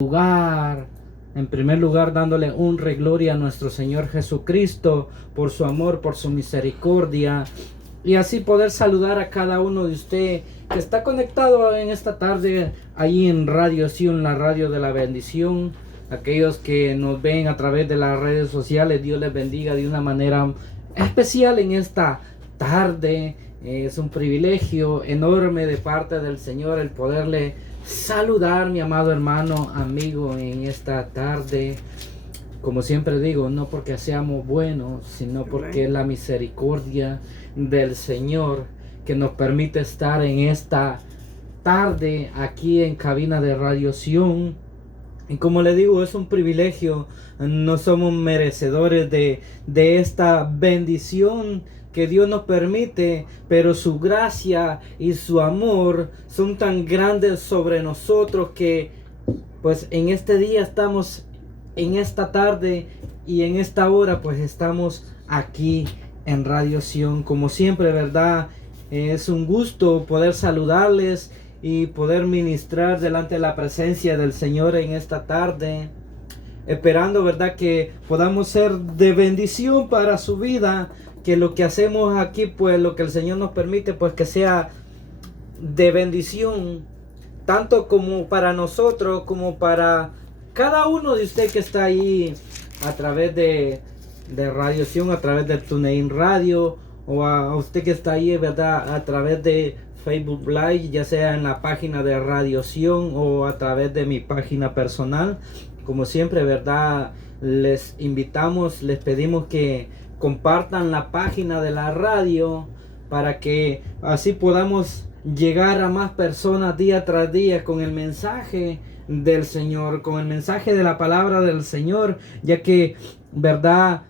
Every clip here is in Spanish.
lugar, en primer lugar dándole honra y gloria a nuestro Señor Jesucristo por su amor, por su misericordia, y así poder saludar a cada uno de usted que está conectado en esta tarde ahí en Radio Sion, la radio de la bendición. Aquellos que nos ven a través de las redes sociales, Dios les bendiga de una manera especial en esta tarde. Es un privilegio enorme de parte del Señor el poderle saludar, mi amado hermano, amigo, en esta tarde. Como siempre digo, no porque seamos buenos, sino porque es la misericordia del Señor que nos permite estar en esta tarde aquí en cabina de Radio Sion. Y como le digo, es un privilegio, no somos merecedores de esta bendición que Dios nos permite, pero su gracia y su amor son tan grandes sobre nosotros que pues en este día estamos, en esta tarde y en esta hora pues estamos aquí en Radio Sion. Como siempre, ¿verdad? Es un gusto poder saludarles y poder ministrar delante de la presencia del Señor en esta tarde, esperando, ¿verdad?, que podamos ser de bendición para su vida, que lo que hacemos aquí, pues lo que el Señor nos permite, pues que sea de bendición, tanto como para nosotros, como para cada uno de ustedes que está ahí a través de Radio Sion, a través de TuneIn Radio, o a usted que está ahí, ¿verdad?, a través de Facebook Live, ya sea en la página de Radio Sion o a través de mi página personal. Como siempre, ¿verdad?, les invitamos, les pedimos que compartan la página de la radio para que así podamos llegar a más personas día tras día con el mensaje del Señor, con el mensaje de la palabra del Señor, ya que, ¿verdad?,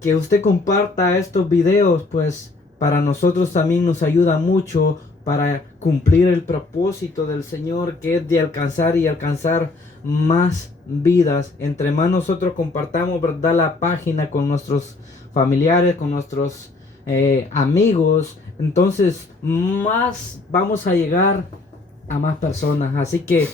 que usted comparta estos videos, pues para nosotros también nos ayuda mucho para cumplir el propósito del Señor, que es de alcanzar más vidas. Entre más nosotros compartamos, ¿verdad?, la página con nuestros familiares, con nuestros amigos, entonces más vamos a llegar a más personas. Así que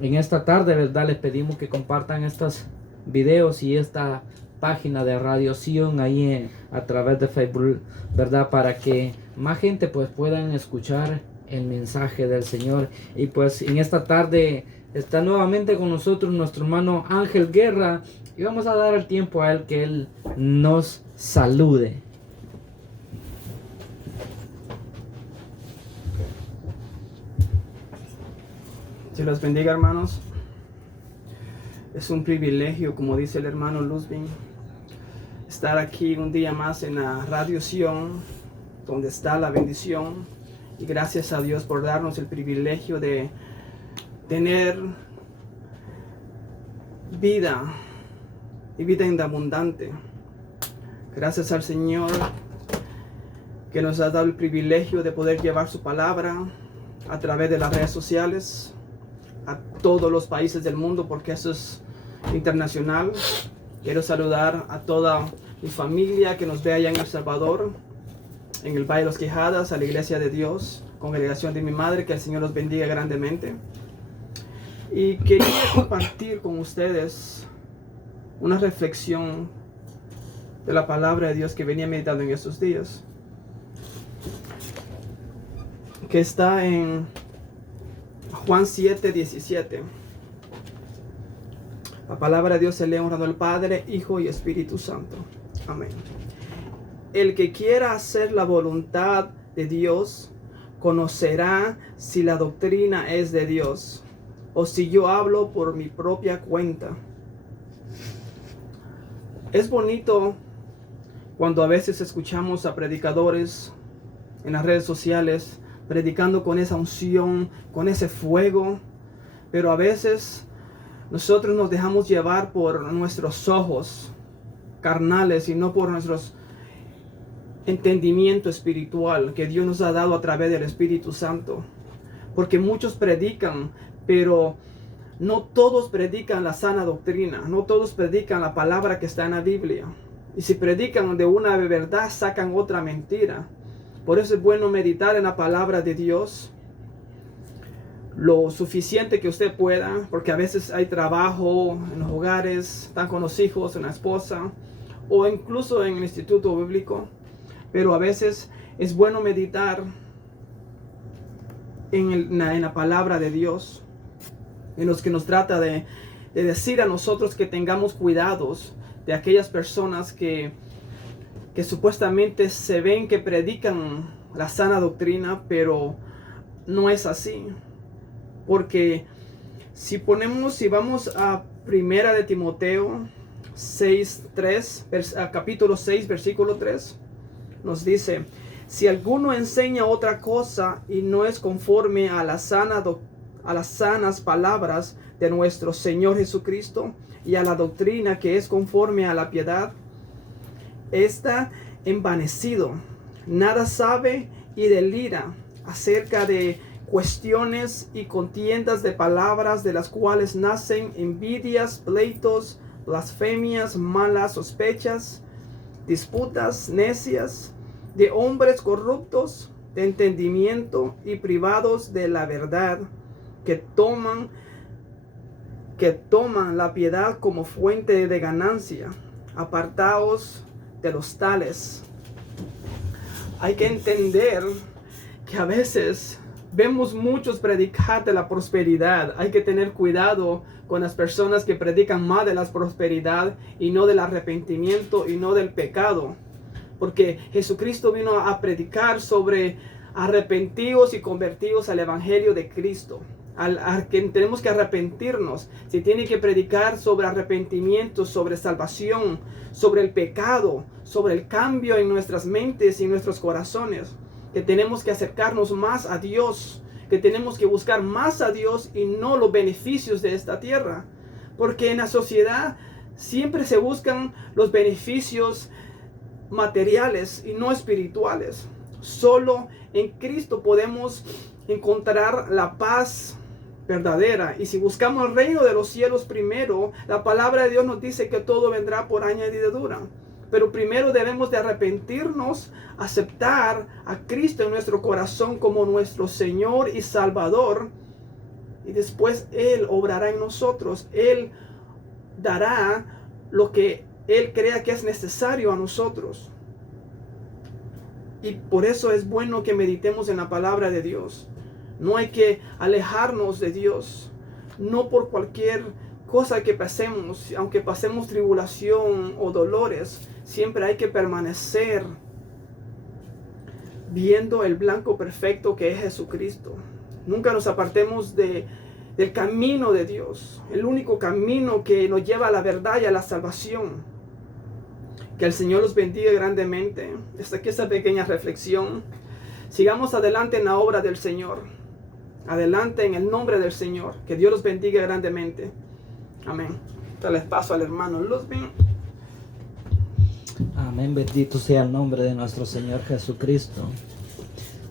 en esta tarde, ¿verdad?, les pedimos que compartan estos videos y esta página de Radio Sion ahí a través de Facebook, ¿verdad?, para que más gente pues puedan escuchar el mensaje del Señor. Y pues en esta tarde está nuevamente con nosotros nuestro hermano Ángel Guerra y vamos a dar el tiempo a él que él nos salude. Dios los bendiga, hermanos. Es un privilegio, como dice el hermano Luzbin, estar aquí un día más en la Radio Sion, donde está la bendición. Y gracias a Dios por darnos el privilegio de tener vida y vida en abundante. Gracias al Señor que nos ha dado el privilegio de poder llevar su palabra a través de las redes sociales a todos los países del mundo, porque eso es internacional. Quiero saludar a toda mi familia que nos ve allá en El Salvador, en el Valle de los Quejadas, a la Iglesia de Dios, congregación de mi madre, que el Señor los bendiga grandemente. Y quería compartir con ustedes una reflexión de la palabra de Dios que venía meditando en estos días, que está en Juan 7:17. La palabra de Dios se lee honrando al Padre, Hijo y Espíritu Santo. Amén. El que quiera hacer la voluntad de Dios conocerá si la doctrina es de Dios o si yo hablo por mi propia cuenta. Es bonito cuando a veces escuchamos a predicadores en las redes sociales predicando con esa unción, con ese fuego, pero a veces nosotros nos dejamos llevar por nuestros ojos carnales y no por nuestros entendimiento espiritual que Dios nos ha dado a través del Espíritu Santo. Porque muchos predican, pero no todos predican la sana doctrina, no todos predican la palabra que está en la Biblia. Y si predican de una verdad, sacan otra mentira. Por eso es bueno meditar en la palabra de Dios. lo suficiente que usted pueda, porque a veces hay trabajo en los hogares, están con los hijos, una esposa, o incluso en el instituto bíblico, pero a veces es bueno meditar en la palabra de Dios, en los que nos trata de decir a nosotros que tengamos cuidados de aquellas personas que supuestamente se ven que predican la sana doctrina, pero no es así. Porque si vamos a Primera de Timoteo 6:3, capítulo 6, versículo 3, nos dice: si alguno enseña otra cosa y no es conforme a las sanas palabras de nuestro Señor Jesucristo y a la doctrina que es conforme a la piedad, está envanecido, nada sabe y delira acerca de cuestiones y contiendas de palabras, de las cuales nacen envidias, pleitos, blasfemias, malas sospechas, disputas necias, de hombres corruptos de entendimiento y privados de la verdad, que toman la piedad como fuente de ganancia. Apartaos de los tales. Hay que entender que a veces vemos muchos predicar de la prosperidad. Hay que tener cuidado con las personas que predican más de la prosperidad y no del arrepentimiento y no del pecado. Porque Jesucristo vino a predicar sobre arrepentidos y convertidos al evangelio de Cristo. Que tenemos que arrepentirnos. Se tiene que predicar sobre arrepentimiento, sobre salvación, sobre el pecado, sobre el cambio en nuestras mentes y nuestros corazones. Que tenemos que acercarnos más a Dios, que tenemos que buscar más a Dios y no los beneficios de esta tierra. Porque en la sociedad siempre se buscan los beneficios materiales y no espirituales. Solo en Cristo podemos encontrar la paz verdadera. Y si buscamos el reino de los cielos primero, la palabra de Dios nos dice que todo vendrá por añadidura. Pero primero debemos de arrepentirnos, aceptar a Cristo en nuestro corazón como nuestro Señor y Salvador. Y después Él obrará en nosotros. Él dará lo que Él crea que es necesario a nosotros. Y por eso es bueno que meditemos en la palabra de Dios. No hay que alejarnos de Dios. No por cualquier cosa que pasemos, aunque pasemos tribulación o dolores, siempre hay que permanecer viendo el blanco perfecto que es Jesucristo. Nunca nos apartemos del camino de Dios, el único camino que nos lleva a la verdad y a la salvación. Que el Señor los bendiga grandemente. Hasta aquí esta pequeña reflexión. Sigamos adelante en la obra del Señor. Adelante en el nombre del Señor. Que Dios los bendiga grandemente. Amén. Les paso al hermano Ludwig. Amén, bendito sea el nombre de nuestro Señor Jesucristo.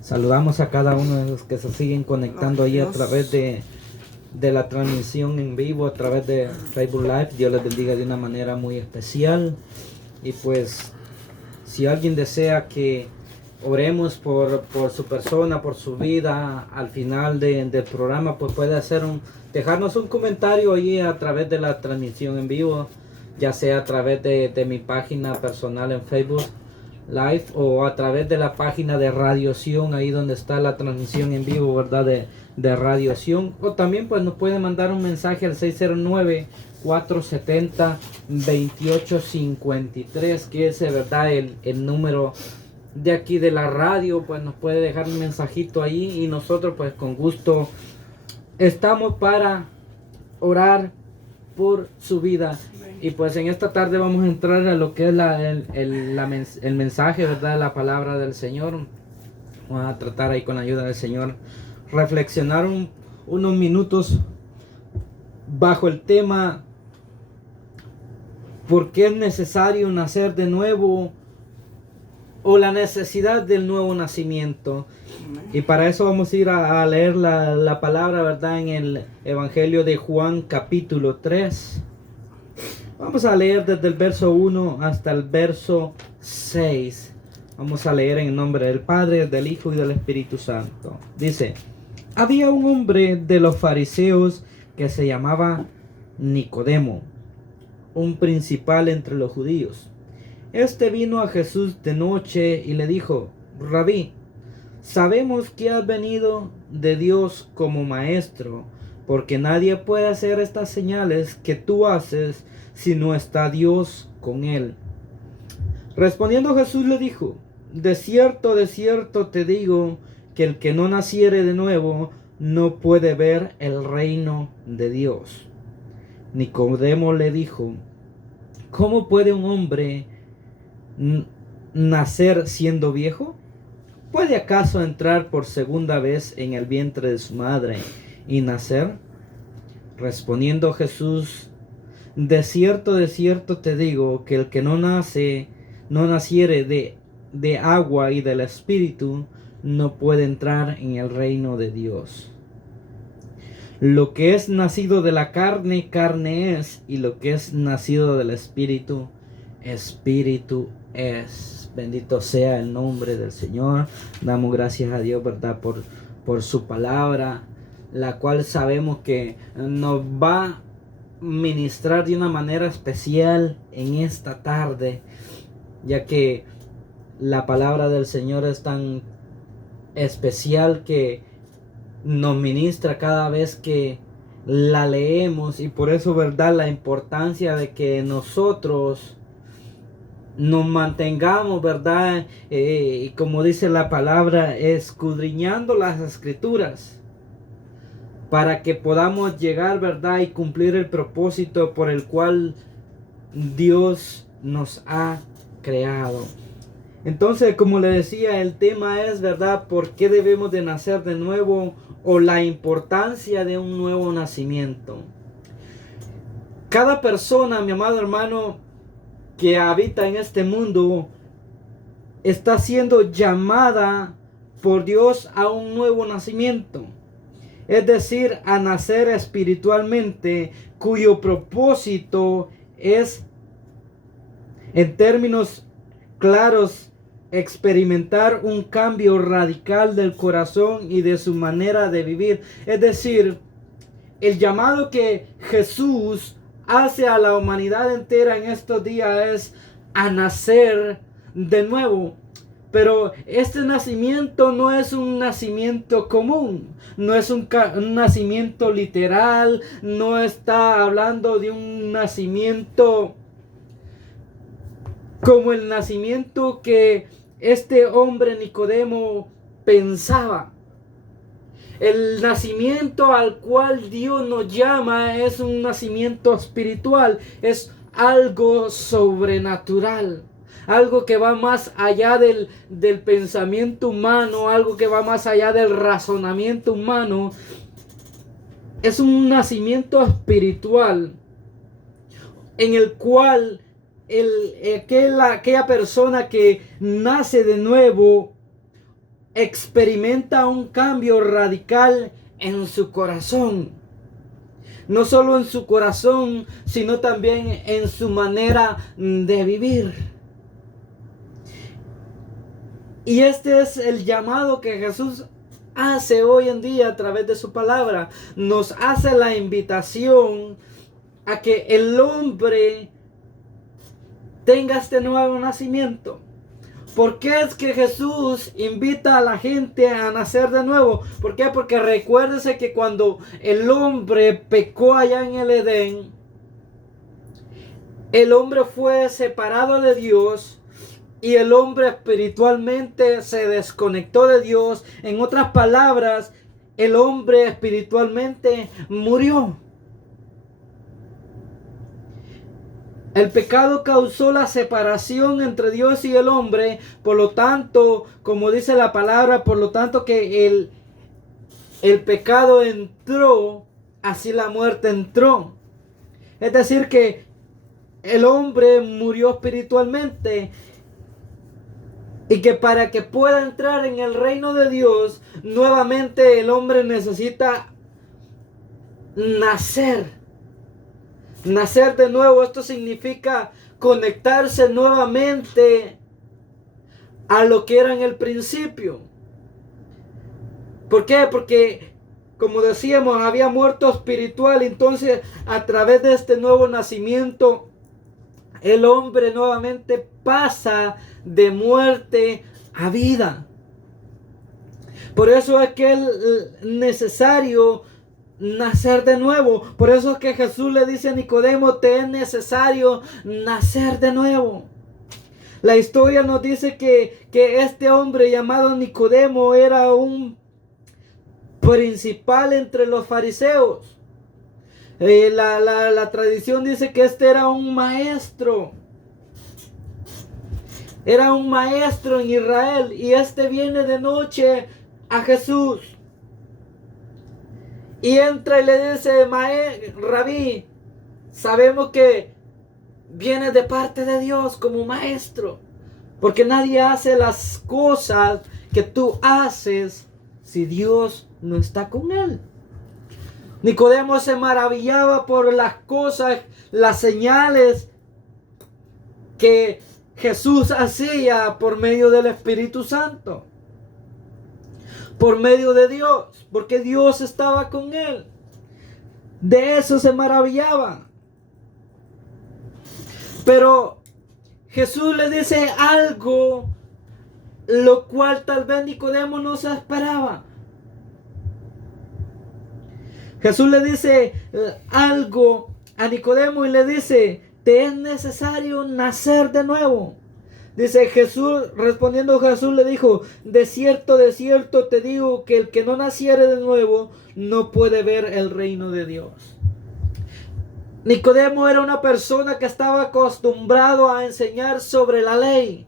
Saludamos a cada uno de los que se siguen conectando ahí a través de la transmisión en vivo, a través de Facebook Live. Dios les bendiga de una manera muy especial. Y pues, si alguien desea que oremos por su persona, por su vida, al final del programa, pues puede dejarnos un comentario ahí a través de la transmisión en vivo, ya sea a través de mi página personal en Facebook Live o a través de la página de Radio Sion, ahí donde está la transmisión en vivo, ¿verdad? De Radio Sion. O también pues nos puede mandar un mensaje al 609-470-2853, que es, ¿verdad?, el número de aquí de la radio. Pues nos puede dejar un mensajito ahí y nosotros pues con gusto estamos para orar por su vida. Y pues en esta tarde vamos a entrar a lo que es el mensaje, ¿verdad?, la palabra del Señor. Vamos a tratar ahí con la ayuda del Señor reflexionar unos minutos bajo el tema: ¿por qué es necesario nacer de nuevo? O la necesidad del nuevo nacimiento. Y para eso vamos a ir a leer la palabra, ¿verdad?, en el Evangelio de Juan capítulo 3. Vamos a leer desde el verso 1 hasta el verso 6. Vamos a leer en el nombre del Padre, del Hijo y del Espíritu Santo. Dice: Había un hombre de los fariseos que se llamaba Nicodemo, un principal entre los judíos. Este vino a Jesús de noche y le dijo: Rabí, sabemos que has venido de Dios como maestro, porque nadie puede hacer estas señales que tú haces si no está Dios con él. Respondiendo Jesús le dijo: de cierto te digo, que el que no naciere de nuevo no puede ver el reino de Dios. Nicodemo le dijo: ¿cómo puede un hombre nacer siendo viejo? ¿Puede acaso entrar por segunda vez en el vientre de su madre y nacer? Respondiendo Jesús: de cierto te digo, que el que no naciere de agua y del Espíritu, no puede entrar en el reino de Dios. Lo que es nacido de la carne, carne es, y lo que es nacido del Espíritu, Espíritu es. Bendito sea el nombre del Señor. Damos gracias a Dios, ¿verdad? Por su palabra, la cual sabemos que nos va a ministrar de una manera especial en esta tarde, ya que la palabra del Señor es tan especial que nos ministra cada vez que la leemos, y por eso, ¿verdad?, la importancia de que nosotros nos mantengamos, ¿verdad? Como dice la palabra, escudriñando las Escrituras, para que podamos llegar, ¿verdad?, y cumplir el propósito por el cual Dios nos ha creado. Entonces, como le decía, el tema es, ¿verdad?, ¿por qué debemos de nacer de nuevo? O la importancia de un nuevo nacimiento. Cada persona, mi amado hermano, que habita en este mundo, está siendo llamada por Dios a un nuevo nacimiento. Es decir, a nacer espiritualmente, cuyo propósito es, en términos claros, experimentar un cambio radical del corazón y de su manera de vivir. Es decir, el llamado que Jesús hace a la humanidad entera en estos días es a nacer de nuevo. Pero este nacimiento no es un nacimiento común, no es un nacimiento literal, no está hablando de un nacimiento como el nacimiento que este hombre Nicodemo pensaba. El nacimiento al cual Dios nos llama es un nacimiento espiritual, es algo sobrenatural, algo que va más allá del pensamiento humano, algo que va más allá del razonamiento humano. Es un nacimiento espiritual en el cual aquella persona que nace de nuevo experimenta un cambio radical en su corazón. No solo en su corazón, sino también en su manera de vivir. Y este es el llamado que Jesús hace hoy en día a través de su palabra. Nos hace la invitación a que el hombre tenga este nuevo nacimiento. ¿Por qué es que Jesús invita a la gente a nacer de nuevo? ¿Por qué? Porque recuérdese que cuando el hombre pecó allá en el Edén, el hombre fue separado de Dios y el hombre espiritualmente se desconectó de Dios. En otras palabras, el hombre espiritualmente murió. El pecado causó la separación entre Dios y el hombre. Por lo tanto, como dice la palabra, por lo tanto que el pecado entró, así la muerte entró. Es decir que el hombre murió espiritualmente. Y que para que pueda entrar en el reino de Dios, nuevamente el hombre necesita nacer. Nacer de nuevo. Esto significa conectarse nuevamente a lo que era en el principio. ¿Por qué? Porque como decíamos, había muerto espiritual. Entonces, a través de este nuevo nacimiento, el hombre nuevamente pasa de muerte a vida. Por eso es que es necesario nacer de nuevo. Por eso es que Jesús le dice a Nicodemo, te es necesario nacer de nuevo. La historia nos dice que este hombre llamado Nicodemo era un principal entre los fariseos. La tradición dice que este era un maestro. Era un maestro en Israel. Y este viene de noche a Jesús. Y entra y le dice, Rabí, sabemos que viene de parte de Dios como maestro. Porque nadie hace las cosas que tú haces si Dios no está con él. Nicodemo se maravillaba por las cosas, las señales que Jesús hacía por medio del Espíritu Santo. Por medio de Dios, porque Dios estaba con él. De eso se maravillaba. Pero Jesús le dice algo, lo cual tal vez Nicodemo no se esperaba. Jesús le dice algo a Nicodemo y le dice, te es necesario nacer de nuevo. Dice Jesús, respondiendo Jesús le dijo, de cierto te digo que el que no naciere de nuevo no puede ver el reino de Dios. Nicodemo era una persona que estaba acostumbrado a enseñar sobre la ley.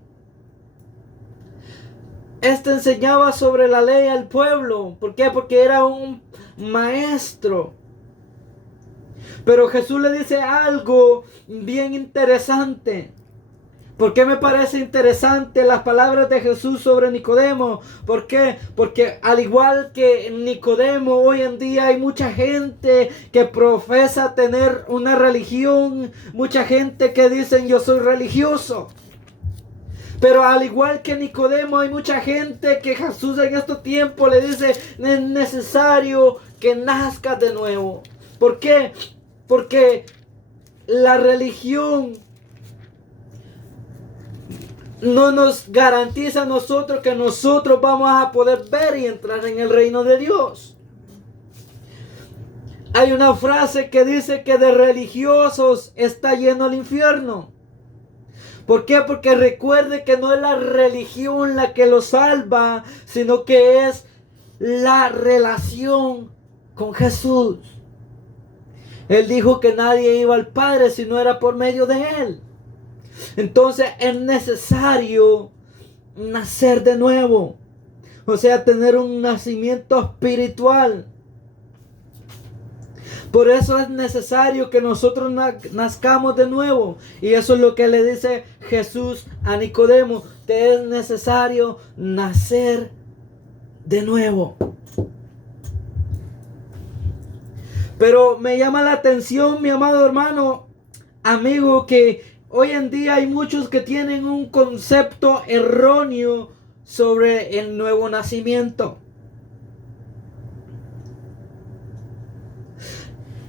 Este enseñaba sobre la ley al pueblo. ¿Por qué? Porque era un maestro. Pero Jesús le dice algo bien interesante. ¿Por qué me parece interesante las palabras de Jesús sobre Nicodemo? ¿Por qué? Porque al igual que Nicodemo, hoy en día hay mucha gente que profesa tener una religión, mucha gente que dicen yo soy religioso. Pero al igual que Nicodemo, hay mucha gente que Jesús en estos tiempos le dice, es necesario que nazcas de nuevo. ¿Por qué? Porque la religión no nos garantiza a nosotros que nosotros vamos a poder ver y entrar en el reino de Dios. Hay una frase que dice que de religiosos está lleno el infierno. ¿Por qué? Porque recuerde que no es la religión la que los salva, sino que es la relación con Jesús. Él dijo que nadie iba al Padre si no era por medio de Él. Entonces es necesario nacer de nuevo. O sea, tener un nacimiento espiritual. Por eso es necesario que nosotros nazcamos de nuevo. Y eso es lo que le dice Jesús a Nicodemo. Te es necesario nacer de nuevo. Pero me llama la atención, mi amado hermano, amigo, que hoy en día hay muchos que tienen un concepto erróneo sobre el nuevo nacimiento.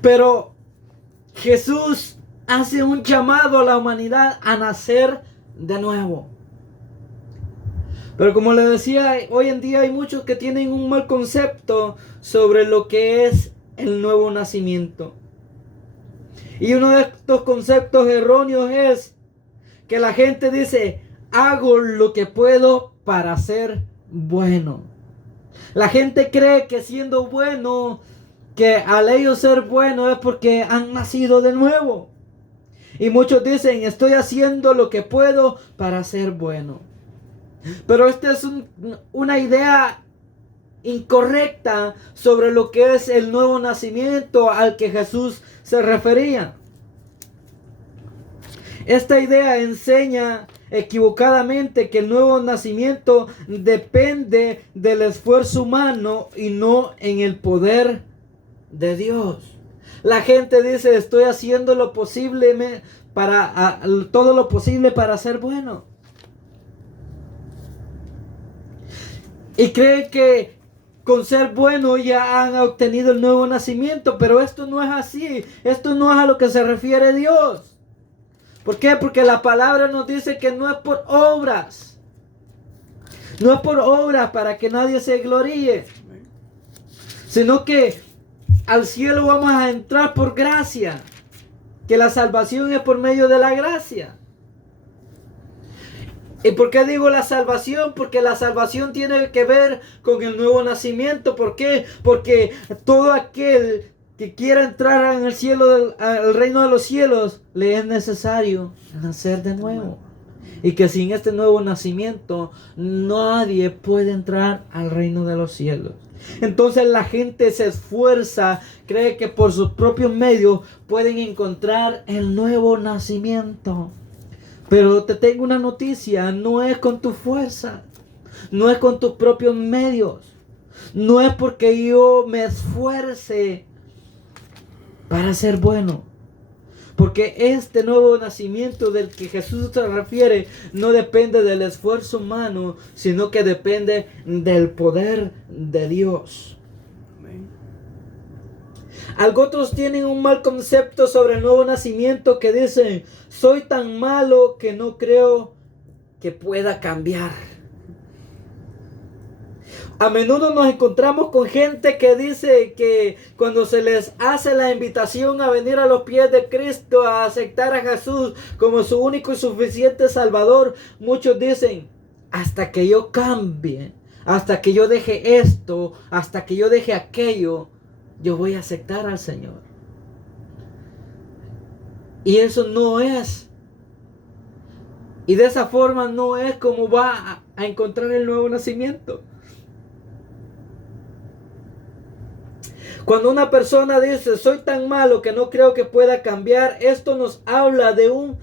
Pero Jesús hace un llamado a la humanidad a nacer de nuevo. Pero como le decía, hoy en día hay muchos que tienen un mal concepto sobre lo que es el nuevo nacimiento. Y uno de estos conceptos erróneos es que la gente dice, hago lo que puedo para ser bueno. La gente cree que siendo bueno, que al ellos ser bueno es porque han nacido de nuevo. Y muchos dicen, estoy haciendo lo que puedo para ser bueno. Pero esta es una idea incorrecta sobre lo que es el nuevo nacimiento al que Jesús se refería. Esta idea enseña equivocadamente que el nuevo nacimiento depende del esfuerzo humano y no en el poder de Dios. La gente dice, estoy haciendo lo posible todo lo posible para ser bueno. Y cree que con ser bueno ya han obtenido el nuevo nacimiento, pero esto no es así. Esto no es a lo que se refiere Dios. ¿Por qué? Porque la palabra nos dice que no es por obras. No es por obras para que nadie se gloríe, sino que al cielo vamos a entrar por gracia. Que la salvación es por medio de la gracia. ¿Y por qué digo la salvación? Porque la salvación tiene que ver con el nuevo nacimiento. ¿Por qué? Porque todo aquel que quiera entrar en el cielo, al reino de los cielos, le es necesario nacer de nuevo. Y que sin este nuevo nacimiento nadie puede entrar al reino de los cielos. Entonces la gente se esfuerza, cree que por sus propios medios pueden encontrar el nuevo nacimiento. Pero te tengo una noticia, no es con tu fuerza, no es con tus propios medios, no es porque yo me esfuerce para ser bueno. Porque este nuevo nacimiento del que Jesús se refiere no depende del esfuerzo humano, sino que depende del poder de Dios. Amén. Algunos tienen un mal concepto sobre el nuevo nacimiento que dicen, soy tan malo que no creo que pueda cambiar. A menudo nos encontramos con gente que dice que cuando se les hace la invitación a venir a los pies de Cristo, a aceptar a Jesús como su único y suficiente Salvador, muchos dicen, hasta que yo cambie, hasta que yo deje esto, hasta que yo deje aquello, yo voy a aceptar al Señor. Y eso no es. Y de esa forma no es como va a encontrar el nuevo nacimiento. Cuando una persona dice, soy tan malo que no creo que pueda cambiar, esto nos habla de un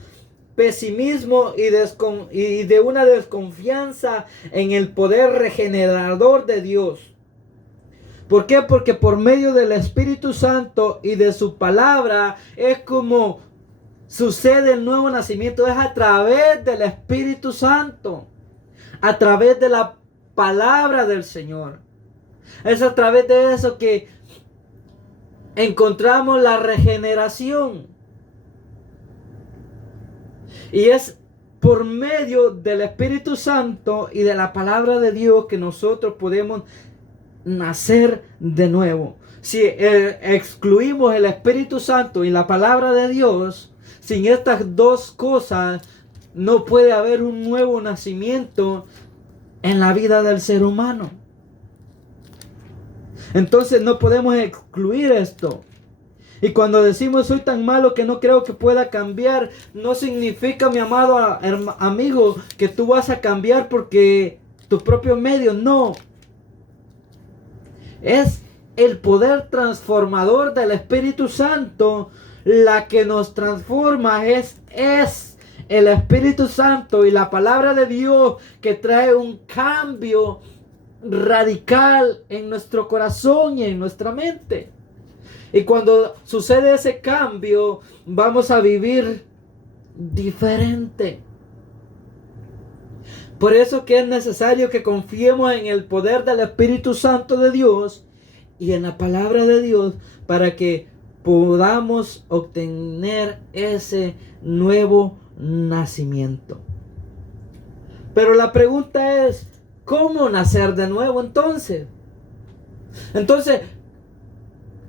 pesimismo y de una desconfianza en el poder regenerador de Dios. ¿Por qué? Porque por medio del Espíritu Santo y de su palabra es como sucede el nuevo nacimiento. Es a través del Espíritu Santo, a través de la palabra del Señor. Es a través de eso que encontramos la regeneración. Y es por medio del Espíritu Santo y de la palabra de Dios que nosotros podemos nacer de nuevo. Si excluimos el Espíritu Santo y la palabra de Dios, sin estas dos cosas no puede haber un nuevo nacimiento en la vida del ser humano. Entonces no podemos excluir esto. Y cuando decimos soy tan malo que no creo que pueda cambiar, no significa, mi amado amigo, que tú vas a cambiar porque tus propios medios, no. Es el poder transformador del Espíritu Santo la que nos transforma. Es el Espíritu Santo y la palabra de Dios que trae un cambio radical en nuestro corazón y en nuestra mente. Y cuando sucede ese cambio, vamos a vivir diferente. Por eso que es necesario que confiemos en el poder del Espíritu Santo de Dios y en la palabra de Dios para que podamos obtener ese nuevo nacimiento. Pero la pregunta es, ¿cómo nacer de nuevo entonces? Entonces,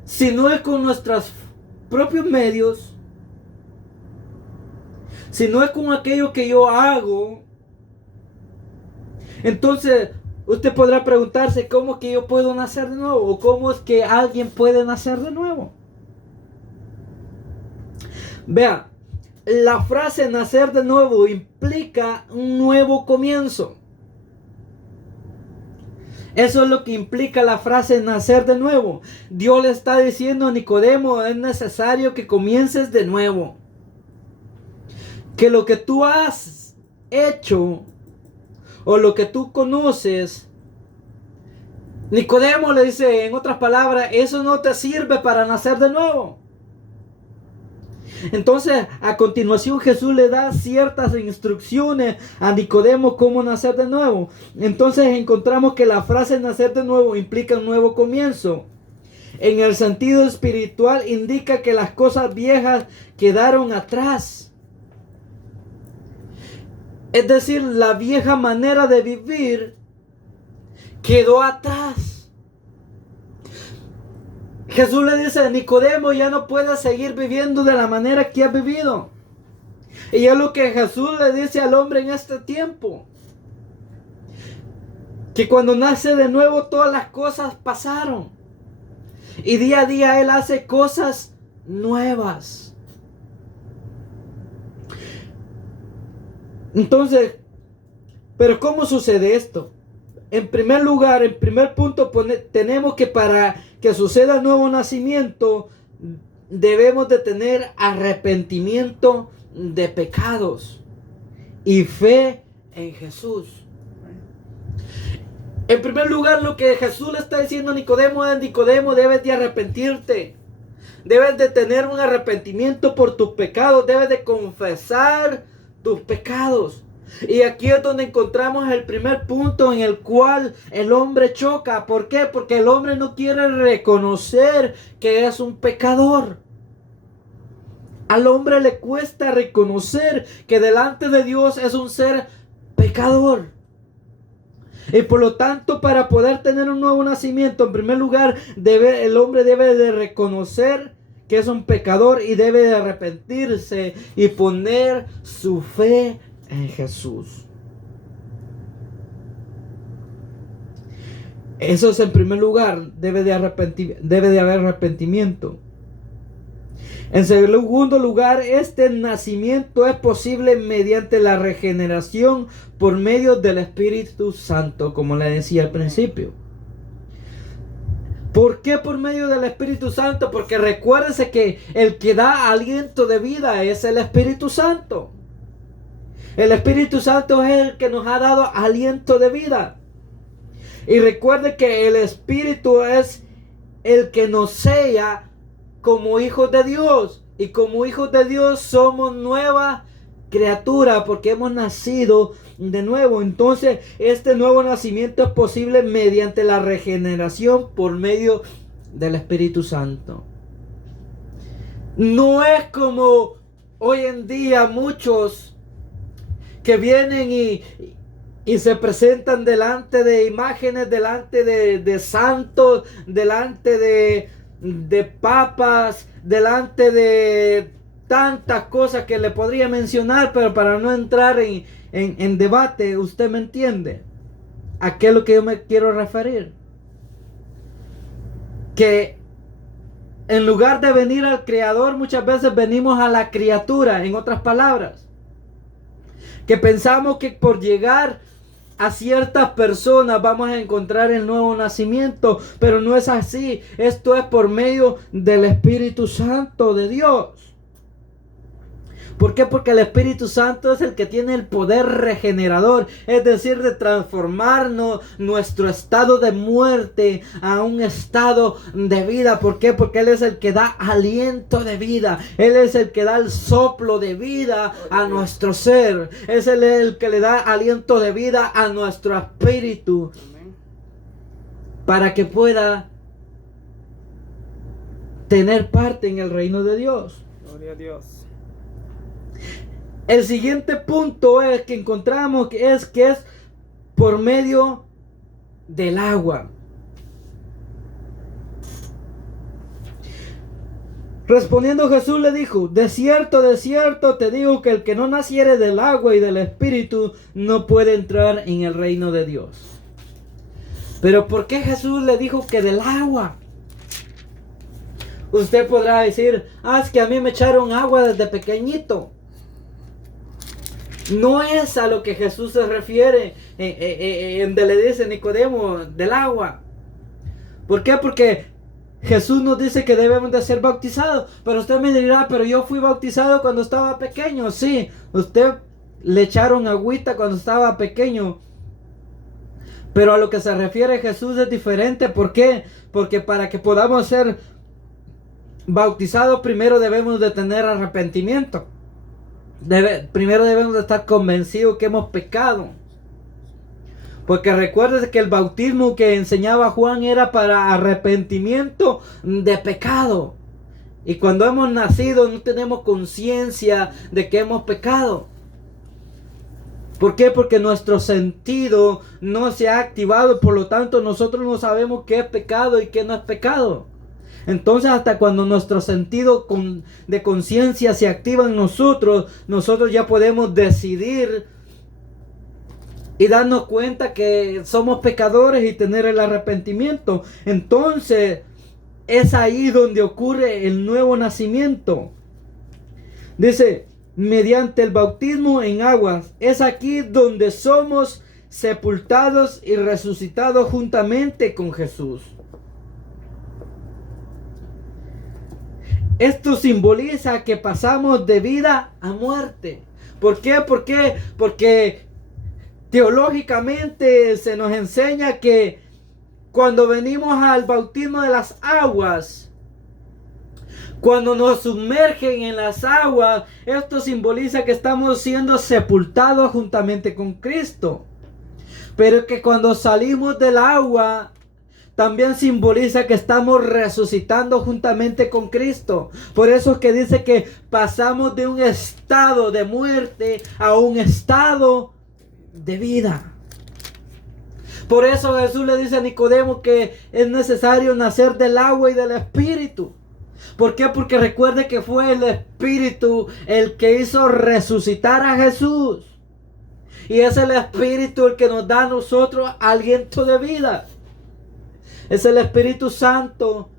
si no es con nuestros propios medios, si no es con aquello que yo hago, entonces usted podrá preguntarse, ¿cómo que yo puedo nacer de nuevo? ¿O cómo es que alguien puede nacer de nuevo? Vea, la frase nacer de nuevo implica un nuevo comienzo. Eso es lo que implica la frase nacer de nuevo. Dios le está diciendo a Nicodemo, es necesario que comiences de nuevo. Que lo que tú has hecho o lo que tú conoces, Nicodemo le dice en otras palabras, eso no te sirve para nacer de nuevo. Entonces, a continuación Jesús le da ciertas instrucciones a Nicodemo cómo nacer de nuevo. Entonces encontramos que la frase nacer de nuevo implica un nuevo comienzo. En el sentido espiritual indica que las cosas viejas quedaron atrás. Es decir, la vieja manera de vivir quedó atrás. Jesús le dice a Nicodemo, ya no puedes seguir viviendo de la manera que has vivido. Y es lo que Jesús le dice al hombre en este tiempo. Que cuando nace de nuevo todas las cosas pasaron. Y día a día Él hace cosas nuevas. Entonces, ¿pero cómo sucede esto? En primer lugar, en primer punto, tenemos que para que suceda el nuevo nacimiento, debemos de tener arrepentimiento de pecados y fe en Jesús. En primer lugar, lo que Jesús le está diciendo a Nicodemo es: Nicodemo, debes de arrepentirte. Debes de tener un arrepentimiento por tus pecados. Debes de confesar tus pecados. Y aquí es donde encontramos el primer punto en el cual el hombre choca. ¿Por qué? Porque el hombre no quiere reconocer que es un pecador. Al hombre le cuesta reconocer que delante de Dios es un ser pecador. Y por lo tanto, para poder tener un nuevo nacimiento, en primer lugar, el hombre debe de reconocer que es un pecador y debe de arrepentirse y poner su fe en Jesús. Eso es en primer lugar, debe de haber arrepentimiento. En segundo lugar, este nacimiento es posible mediante la regeneración por medio del Espíritu Santo, como le decía al principio. ¿Por qué por medio del Espíritu Santo? Porque recuérdese que el que da aliento de vida es el Espíritu Santo. El Espíritu Santo es el que nos ha dado aliento de vida. Y recuerde que el Espíritu es el que nos sella como hijos de Dios. Y como hijos de Dios somos nueva criatura porque hemos nacido de nuevo. Entonces este nuevo nacimiento es posible mediante la regeneración por medio del Espíritu Santo. No es como hoy en día muchos que vienen y se presentan delante de imágenes, delante de santos, delante de papas, delante de tantas cosas que le podría mencionar, pero para no entrar en debate, usted me entiende a qué es lo que yo me quiero referir. Que en lugar de venir al Creador, muchas veces venimos a la criatura, en otras palabras. Que pensamos que por llegar a ciertas personas vamos a encontrar el nuevo nacimiento, pero no es así. Esto es por medio del Espíritu Santo de Dios. ¿Por qué? Porque el Espíritu Santo es el que tiene el poder regenerador, es decir, de transformarnos nuestro estado de muerte a un estado de vida. ¿Por qué? Porque Él es el que da aliento de vida. Él es el que da el soplo de vida a nuestro ser. Es el que le da aliento de vida a nuestro espíritu para que pueda tener parte en el reino de Dios. Gloria a Dios. El siguiente punto es que encontramos que es por medio del agua. Respondiendo Jesús le dijo: de cierto te digo que el que no naciere del agua y del Espíritu no puede entrar en el reino de Dios. Pero ¿por qué Jesús le dijo que del agua? Usted podrá decir: es que a mí me echaron agua desde pequeñito. No es a lo que Jesús se refiere donde le dice Nicodemo del agua. ¿Por qué? Porque Jesús nos dice que debemos de ser bautizados. Pero usted me dirá: pero yo fui bautizado cuando estaba pequeño. Sí, usted le echaron agüita cuando estaba pequeño. Pero a lo que se refiere Jesús es diferente. ¿Por qué? Porque para que podamos ser bautizados, primero debemos de tener arrepentimiento. Primero debemos de estar convencidos que hemos pecado. Porque recuerden que el bautismo que enseñaba Juan era para arrepentimiento de pecado. Y cuando hemos nacido no tenemos conciencia de que hemos pecado. ¿Por qué? Porque nuestro sentido no se ha activado, por lo tanto nosotros no sabemos qué es pecado y qué no es pecado. Entonces hasta cuando nuestro sentido de conciencia se activa en nosotros ya podemos decidir y darnos cuenta que somos pecadores y tener el arrepentimiento. Entonces es ahí donde ocurre el nuevo nacimiento. Dice, mediante el bautismo en aguas, es aquí donde somos sepultados y resucitados juntamente con Jesús. Esto simboliza que pasamos de vida a muerte. ¿Por qué? Porque teológicamente se nos enseña que cuando venimos al bautismo de las aguas, cuando nos sumergen en las aguas, esto simboliza que estamos siendo sepultados juntamente con Cristo. Pero que cuando salimos del agua, también simboliza que estamos resucitando juntamente con Cristo. Por eso es que dice que pasamos de un estado de muerte a un estado de vida. Por eso Jesús le dice a Nicodemo que es necesario nacer del agua y del Espíritu. ¿Por qué? Porque recuerde que fue el Espíritu el que hizo resucitar a Jesús. Y es el Espíritu el que nos da a nosotros aliento de vida. Es el Espíritu Santo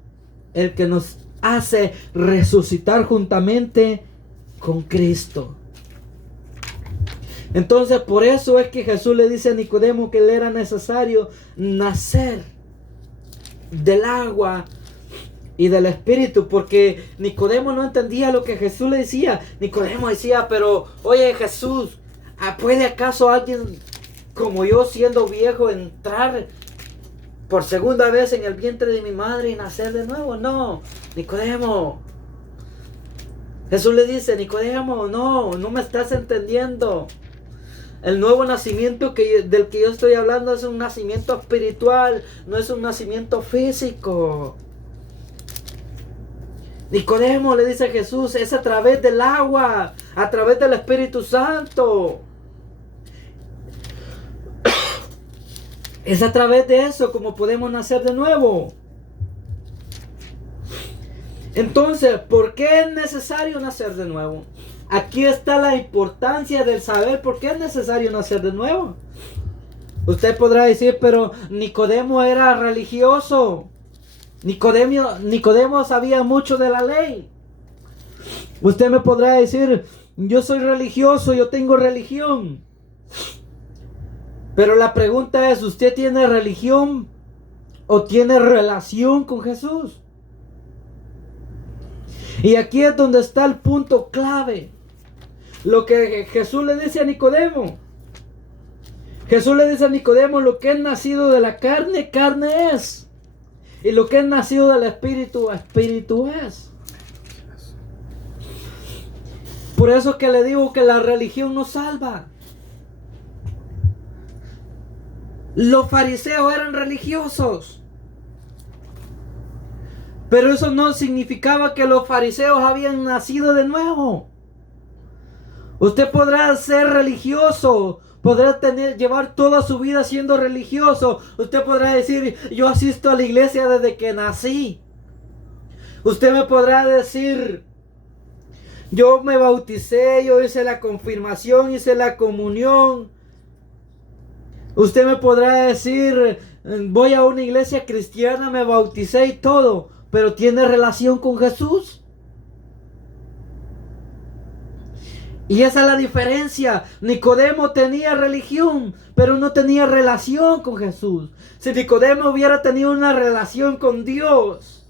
el que nos hace resucitar juntamente con Cristo. Entonces por eso es que Jesús le dice a Nicodemo que le era necesario nacer del agua y del Espíritu, porque Nicodemo no entendía lo que Jesús le decía. Nicodemo decía, pero oye Jesús, ¿puede acaso alguien como yo siendo viejo entrar por segunda vez en el vientre de mi madre y nacer de nuevo? No, Nicodemo. Jesús le dice, Nicodemo, no me estás entendiendo. El nuevo nacimiento del que yo estoy hablando es un nacimiento espiritual, no es un nacimiento físico. Nicodemo, le dice Jesús, es a través del agua, a través del Espíritu Santo. Es a través de eso como podemos nacer de nuevo. Entonces, ¿por qué es necesario nacer de nuevo? Aquí está la importancia del saber por qué es necesario nacer de nuevo. Usted podrá decir, pero Nicodemo era religioso. Nicodemo sabía mucho de la ley. Usted me podrá decir, yo soy religioso, yo tengo religión. Pero la pregunta es, ¿usted tiene religión o tiene relación con Jesús? Y aquí es donde está el punto clave. Lo que Jesús le dice a Nicodemo. Jesús le dice a Nicodemo, lo que es nacido de la carne, carne es. Y lo que es nacido del Espíritu, Espíritu es. Por eso es que le digo que la religión no salva. Los fariseos eran religiosos. Pero eso no significaba que los fariseos habían nacido de nuevo. Usted podrá ser religioso, podrá llevar toda su vida siendo religioso. Usted podrá decir, yo asisto a la iglesia desde que nací. Usted me podrá decir, yo me bauticé, yo hice la confirmación, hice la comunión. Usted me podrá decir, voy a una iglesia cristiana, me bauticé y todo, pero ¿tiene relación con Jesús? Y esa es la diferencia. Nicodemo tenía religión, pero no tenía relación con Jesús. Si Nicodemo hubiera tenido una relación con Dios,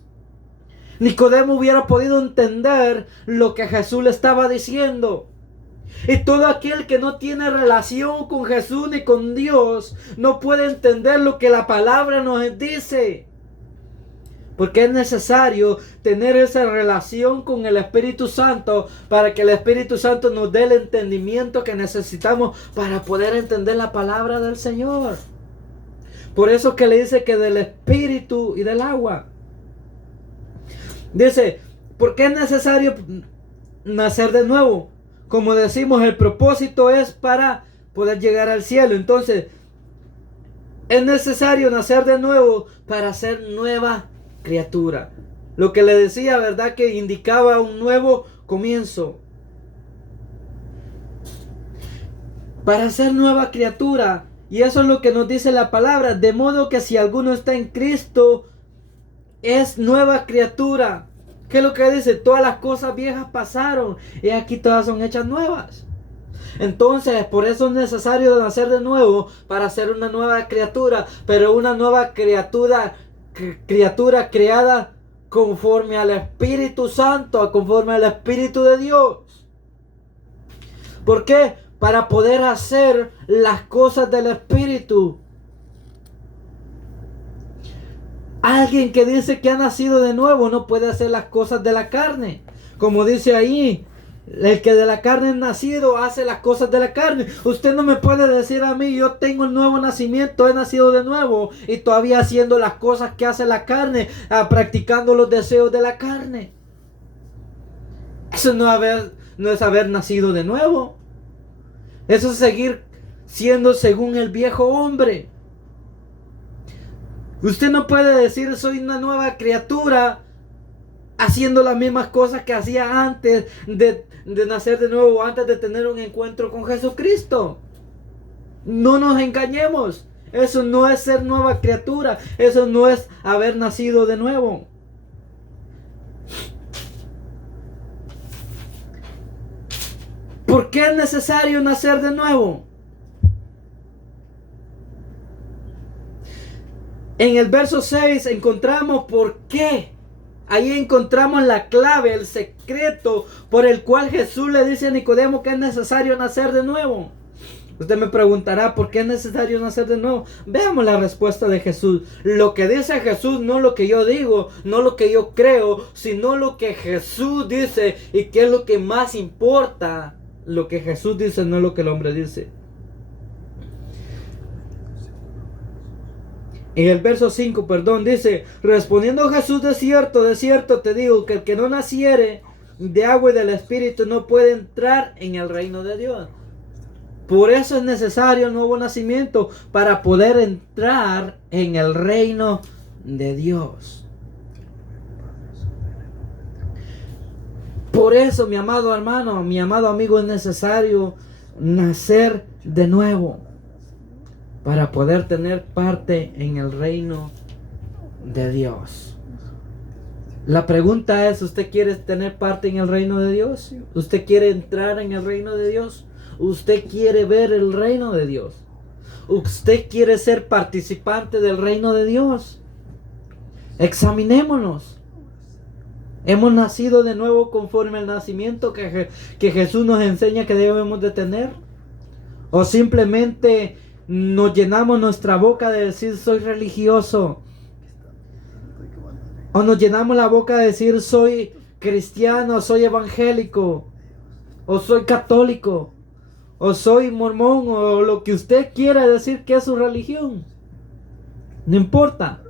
Nicodemo hubiera podido entender lo que Jesús le estaba diciendo. Y todo aquel que no tiene relación con Jesús ni con Dios no puede entender lo que la palabra nos dice. Porque es necesario tener esa relación con el Espíritu Santo para que el Espíritu Santo nos dé el entendimiento que necesitamos para poder entender la palabra del Señor. Por eso que le dice que del Espíritu y del agua. Dice, ¿por qué es necesario nacer de nuevo? Como decimos, el propósito es para poder llegar al cielo. Entonces, es necesario nacer de nuevo para ser nueva criatura. Lo que le decía, ¿verdad? Que indicaba un nuevo comienzo. Para ser nueva criatura. Y eso es lo que nos dice la palabra. De modo que si alguno está en Cristo, es nueva criatura. ¿Qué es lo que dice? Todas las cosas viejas pasaron y aquí todas son hechas nuevas. Entonces, por eso es necesario nacer de nuevo para ser una nueva criatura, pero una nueva criatura creada conforme al Espíritu Santo, conforme al Espíritu de Dios. ¿Por qué? Para poder hacer las cosas del Espíritu. Alguien que dice que ha nacido de nuevo no puede hacer las cosas de la carne. Como dice ahí, el que de la carne es nacido hace las cosas de la carne. Usted no me puede decir a mí, yo tengo el nuevo nacimiento, he nacido de nuevo y todavía haciendo las cosas que hace la carne, practicando los deseos de la carne. Eso no es haber nacido de nuevo. Eso es seguir siendo según el viejo hombre. Usted no puede decir soy una nueva criatura haciendo las mismas cosas que hacía antes de nacer de nuevo, antes de tener un encuentro con Jesucristo. No nos engañemos. Eso no es ser nueva criatura. Eso no es haber nacido de nuevo. ¿Por qué es necesario nacer de nuevo? En el verso 6 encontramos por qué. Ahí encontramos la clave, el secreto por el cual Jesús le dice a Nicodemo que es necesario nacer de nuevo. Usted me preguntará por qué es necesario nacer de nuevo. Veamos la respuesta de Jesús. Lo que dice Jesús, no lo que yo digo, no lo que yo creo, sino lo que Jesús dice. Y qué es lo que más importa. Lo que Jesús dice, no lo que el hombre dice. En el verso 5, dice, respondiendo Jesús, de cierto te digo, que el que no naciere de agua y del Espíritu no puede entrar en el reino de Dios. Por eso es necesario el nuevo nacimiento, para poder entrar en el reino de Dios. Por eso, mi amado hermano, mi amado amigo, es necesario nacer de nuevo para poder tener parte en el reino de Dios. La pregunta es, ¿usted quiere tener parte en el reino de Dios? ¿Usted quiere entrar en el reino de Dios? ¿Usted quiere ver el reino de Dios? ¿Usted quiere ser participante del reino de Dios? Examinémonos. ¿Hemos nacido de nuevo conforme al nacimiento que Jesús nos enseña que debemos de tener? ¿O simplemente nos llenamos nuestra boca de decir soy religioso? ¿O nos llenamos la boca de decir soy cristiano, soy evangélico, o soy católico, o soy mormón, o lo que usted quiera decir que es su religión? No importa.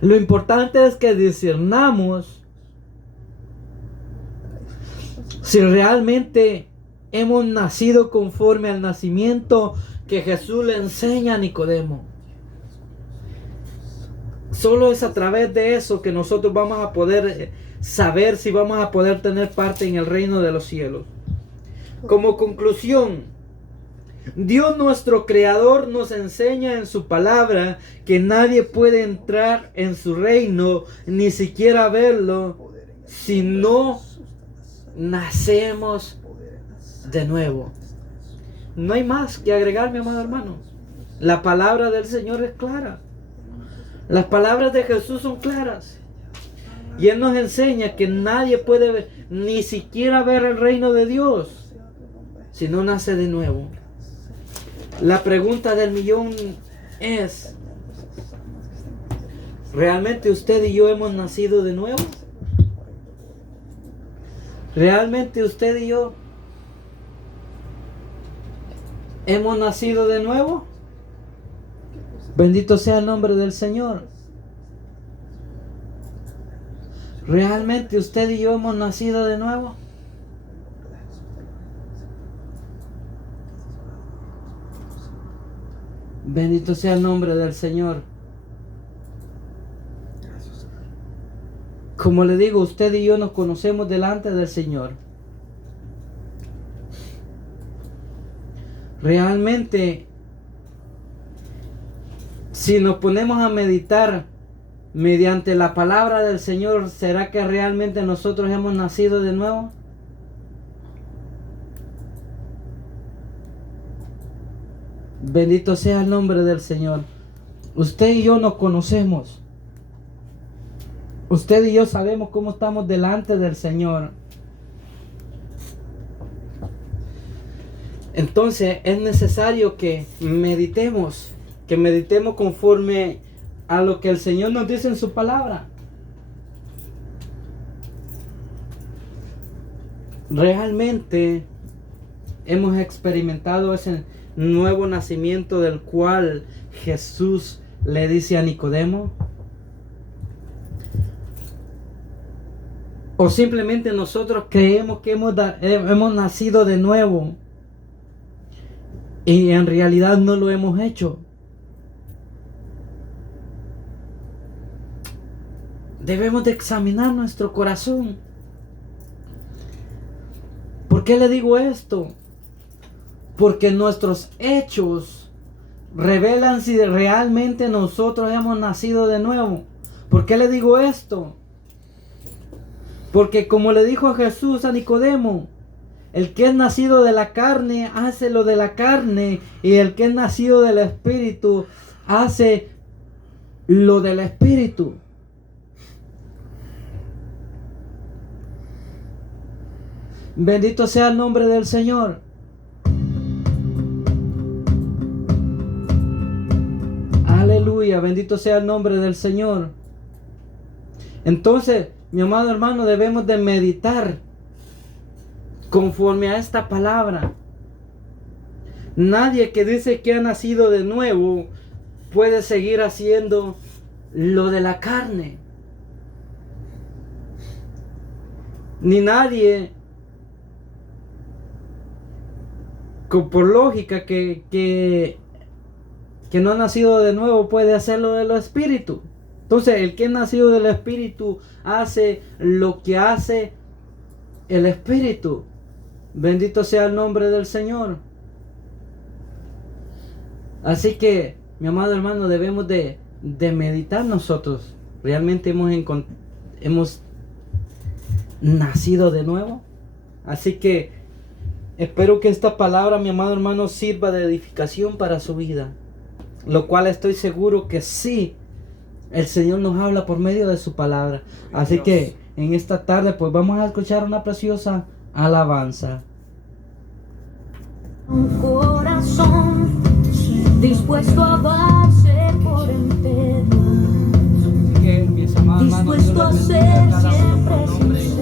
Lo importante es que discernamos si realmente hemos nacido conforme al nacimiento que Jesús le enseña a Nicodemo. Solo es a través de eso que nosotros vamos a poder saber si vamos a poder tener parte en el reino de los cielos. Como conclusión, Dios nuestro Creador nos enseña en su palabra que nadie puede entrar en su reino, ni siquiera verlo, si no nacemos de nuevo. No hay más que agregar, mi amado hermano. La palabra del Señor es clara. Las palabras de Jesús son claras. Y Él nos enseña que nadie puede ver, ni siquiera ver el reino de Dios, si no nace de nuevo. La pregunta del millón es, ¿Realmente usted y yo hemos nacido de nuevo? ¿Realmente usted y yo hemos nacido de nuevo? Bendito sea el nombre del Señor. ¿Realmente usted y yo hemos nacido de nuevo? Bendito sea el nombre del Señor. Como le digo, usted y yo nos conocemos delante del Señor. Realmente, si nos ponemos a meditar mediante la palabra del Señor, ¿será que realmente nosotros hemos nacido de nuevo? Bendito sea el nombre del Señor. Usted y yo nos conocemos. Usted y yo sabemos cómo estamos delante del Señor. Entonces es necesario que meditemos conforme a lo que el Señor nos dice en su palabra. Realmente hemos experimentado ese nuevo nacimiento del cual Jesús le dice a Nicodemo. O simplemente nosotros creemos que hemos nacido de nuevo y en realidad no lo hemos hecho. Debemos de examinar nuestro corazón. ¿Por qué le digo esto? Porque nuestros hechos revelan si realmente nosotros hemos nacido de nuevo. ¿Por qué le digo esto? Porque como le dijo Jesús a Nicodemo, el que es nacido de la carne hace lo de la carne, y el que es nacido del Espíritu hace lo del Espíritu. Bendito sea el nombre del Señor. Aleluya, bendito sea el nombre del Señor. Entonces, mi amado hermano, debemos de meditar conforme a esta palabra. Nadie que dice que ha nacido de nuevo puede seguir haciendo lo de la carne. Ni nadie, por lógica, que no ha nacido de nuevo puede hacerlo de los espíritus. Entonces, el que es nacido del Espíritu hace lo que hace el Espíritu. Bendito sea el nombre del Señor. Así que, mi amado hermano, debemos de meditar nosotros. ¿Realmente hemos nacido de nuevo? Así que, espero que esta palabra, mi amado hermano, sirva de edificación para su vida. Lo cual estoy seguro que sí. El Señor nos habla por medio de su palabra. Así que en esta tarde pues vamos a escuchar una preciosa alabanza. Un corazón dispuesto a darse por entero, Así que, mis amados hermanos, dispuesto a ser siempre sincero.